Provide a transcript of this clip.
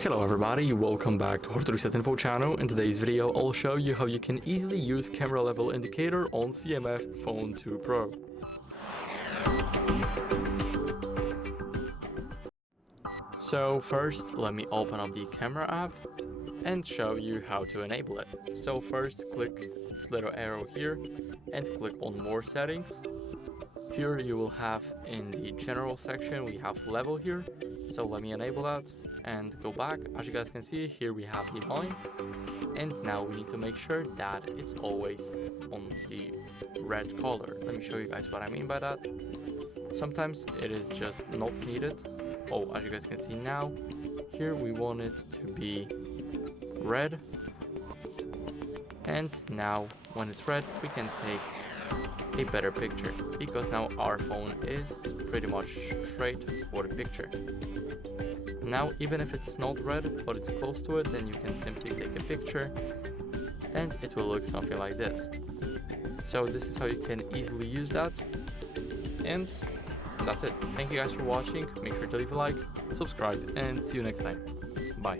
Hello everybody, welcome back to HardReset.Info channel. In today's video, I'll show you how you can easily use camera level indicator on CMF Phone 2 Pro. So first, let me open up the camera app and show you how to enable it. So first, click this little arrow here and click on More Settings. Here you will have in the general section, we have level here. So let me enable that and go back. As you guys can see, here we have the line. And now we need to make sure that it's always on the red color. Let me show you guys what I mean by that. Sometimes it is just not needed. Oh, as you guys can see now, here we want it to be red. And now when it's red, we can take a better picture because now our phone is pretty much straight for the picture. Now even if it's not red but it's close to it, then you can simply take a picture and it will look something like this. So this is how you can easily use that, and that's it. Thank you guys for watching. Make sure to leave a like, subscribe, and see you next time. Bye.